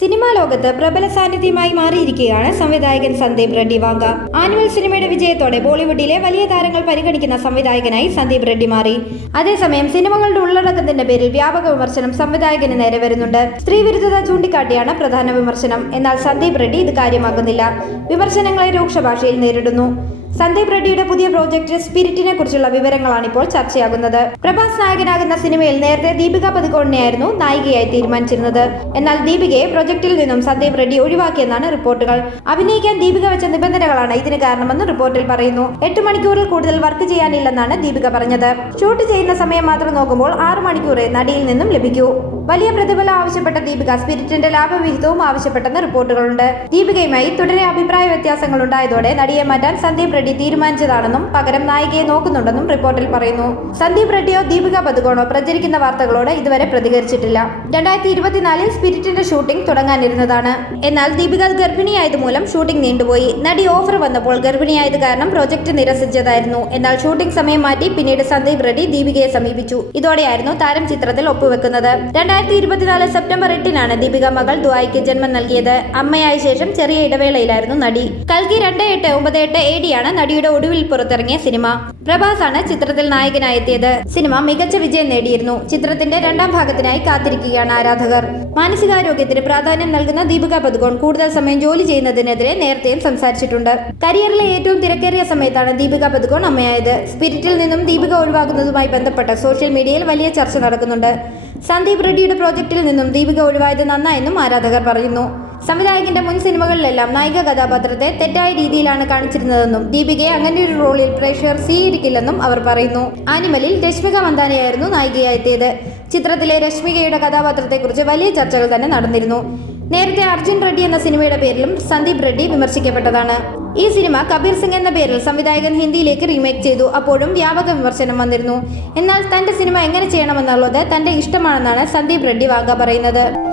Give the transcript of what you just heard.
Cinema ലോകത്ത് പ്രബല സാന്നിധ്യമായി മാറിയിരിക്കുകയാണ് സംവിധായകൻ സന്ദീപ് റെഡ്ഡി വാങ്ക ആനുവൽ സിനിമയുടെ വിജയത്തോടെ ബോളിവുഡിലെ വലിയ താരങ്ങൾ പരിഗണിക്കുന്ന സംവിധായകനായി സന്ദീപ് റെഡ്ഡി മാറി. അതേസമയം സിനിമകളുടെ ഉള്ളടക്കത്തിന്റെ പേരിൽ വ്യാപക വിമർശനം സംവിധായകന് നേരെ വരുന്നുണ്ട്. സ്ത്രീവിരുദ്ധത ചൂണ്ടിക്കാട്ടിയാണ് പ്രധാന വിമർശനം. എന്നാൽ സന്ദീപ് റെഡ്ഡി ഇത് കാര്യമാക്കുന്നില്ല. വിമർശനങ്ങളെ രൂക്ഷ ഭാഷയിൽ നേരിടുന്നു. സന്ദീപ് റെഡ്ഡിയുടെ പുതിയ പ്രോജക്റ്റ് സ്പിരിറ്റിനെ കുറിച്ചുള്ള വിവരങ്ങളാണ് ഇപ്പോൾ ചർച്ചയാകുന്നത്. പ്രഭാസ് നായകനാകുന്ന സിനിമയിൽ നേരത്തെ ദീപിക പതുക്കോണിനെയായിരുന്നു നായികയായി തീരുമാനിച്ചിരുന്നത്. എന്നാൽ ദീപികയെ പ്രൊജക്ടിൽ നിന്നും സന്ദീപ് റെഡ്ഡി ഒഴിവാക്കിയെന്നാണ് റിപ്പോർട്ടുകൾ. അഭിനയിക്കാൻ ദീപിക വെച്ച നിബന്ധനകളാണ് ഇതിന് കാരണമെന്ന് റിപ്പോർട്ടിൽ പറയുന്നു. എട്ട് മണിക്കൂറിൽ കൂടുതൽ വർക്ക് ചെയ്യാനില്ലെന്നാണ് ദീപിക പറഞ്ഞത്. ഷൂട്ട് ചെയ്യുന്ന സമയം മാത്രം നോക്കുമ്പോൾ ആറ് മണിക്കൂറേ നടിയിൽ നിന്നും ലഭിക്കൂ. വലിയ പ്രതിഫലം ആവശ്യപ്പെട്ട ദീപിക സ്പിരിറ്റിന്റെ ലാഭവിഹിതവും ആവശ്യപ്പെട്ടെന്ന് റിപ്പോർട്ടുകളുണ്ട്. ദീപികയുമായി തുടരെ അഭിപ്രായ വ്യത്യാസങ്ങൾ ഉണ്ടായതോടെ നടിയെ മാറ്റാൻ സന്ദീപ് റെഡ്ഡി തീരുമാനിച്ചതാണെന്നും പകരം നായികയെ നോക്കുന്നുണ്ടെന്നും റിപ്പോർട്ടിൽ പറയുന്നു. സന്ദീപ് റെഡ്ഡിയോ ദീപിക പതുകോണോ പ്രചരിക്കുന്ന വാർത്തകളോട് ഇതുവരെ പ്രതികരിച്ചിട്ടില്ല. രണ്ടായിരത്തി ഇരുപത്തിനാലിൽ സ്പിരിറ്റിന്റെ ഷൂട്ടിംഗ് തുടങ്ങാനിരുന്നതാണ്. എന്നാൽ ദീപിക ഗർഭിണിയായത് മൂലം ഷൂട്ടിംഗ് നീണ്ടുപോയി. നടി ഓഫർ വന്നപ്പോൾ ഗർഭിണിയായത് കാരണം പ്രോജക്ട് നിരസിച്ചതായിരുന്നു. എന്നാൽ ഷൂട്ടിംഗ് സമയം മാറ്റി പിന്നീട് സന്ദീപ് റെഡ്ഡി ദീപികയെ സമീപിച്ചു. ഇതോടെയായിരുന്നു താരം ചിത്രത്തിൽ ഒപ്പുവെക്കുന്നത്. രണ്ടായിരത്തി ഇരുപത്തിനാല് സെപ്റ്റംബർ എട്ടിനാണ് ദീപിക മകൾ ദുബായിക്ക് ജന്മം നൽകിയത്. അമ്മയായ ശേഷം ചെറിയ ഇടവേളയിലായിരുന്നു നടി. കൽക്കി രണ്ട് എട്ട് ഒമ്പത് എട്ട് എ ഡിയാണ് നടിയുടെ ഒടുവിൽ പുറത്തിറങ്ങിയ സിനിമ. പ്രഭാസ് ആണ് ചിത്രത്തിൽ നായകനായെത്തിയത്. സിനിമ മികച്ച വിജയം നേടിയിരുന്നു. ചിത്രത്തിന്റെ രണ്ടാം ഭാഗത്തിനായി കാത്തിരിക്കുകയാണ് ആരാധകർ. മാനസികാരോഗ്യത്തിന് പ്രാധാന്യം നൽകുന്ന ദീപിക പതുകോൺ കൂടുതൽ സമയം ജോലി ചെയ്യുന്നതിനെതിരെ നേരത്തെയും സംസാരിച്ചിട്ടുണ്ട്. കരിയറിലെ ഏറ്റവും തിരക്കേറിയ സമയത്താണ് ദീപിക പതുകോൺ അമ്മയായത്. സ്പിരിറ്റിൽ നിന്നും ദീപിക ഒഴിവാകുന്നതുമായി ബന്ധപ്പെട്ട് സോഷ്യൽ മീഡിയയിൽ വലിയ ചർച്ച നടക്കുന്നുണ്ട്. സന്ദീപ് റെഡ്ഡിയുടെ പ്രോജക്റ്റിൽ നിന്നും ദീപിക ഒഴിവായത് നന്നായെന്നും ആരാധകർ പറയുന്നു. സംവിധായകന്റെ മുൻ സിനിമകളിലെല്ലാം നായിക കഥാപാത്രത്തെ തെറ്റായ രീതിയിലാണ് കാണിച്ചിരുന്നതെന്നും ദീപികയെ അങ്ങനെ ഒരു റോളിൽ പ്രേക്ഷകർ സ്വീകരിക്കില്ലെന്നും അവർ പറയുന്നു. ആനിമലിൽ രശ്മിക മന്ദാനയായിരുന്നു നായികയായെത്തിയത്. ചിത്രത്തിലെ രശ്മികയുടെ കഥാപാത്രത്തെക്കുറിച്ച് വലിയ ചർച്ചകൾ തന്നെ നടന്നിരുന്നു. നേരത്തെ അർജുൻ റെഡ്ഡി എന്ന സിനിമയുടെ പേരിലും സന്ദീപ് റെഡ്ഡി വിമർശിക്കപ്പെട്ടതാണ്. ഈ സിനിമ കബീർ സിംഗ് എന്ന പേരിൽ സംവിധായകൻ ഹിന്ദിയിലേക്ക് റീമേക്ക് ചെയ്തു. അപ്പോഴും വ്യാപക വിമർശനം വന്നിരുന്നു. എന്നാൽ തന്റെ സിനിമ എങ്ങനെ ചെയ്യണമെന്നുള്ളത് തന്റെ ഇഷ്ടമാണെന്നാണ് സന്ദീപ് റെഡ്ഡി വാഗ പറയുന്നത്.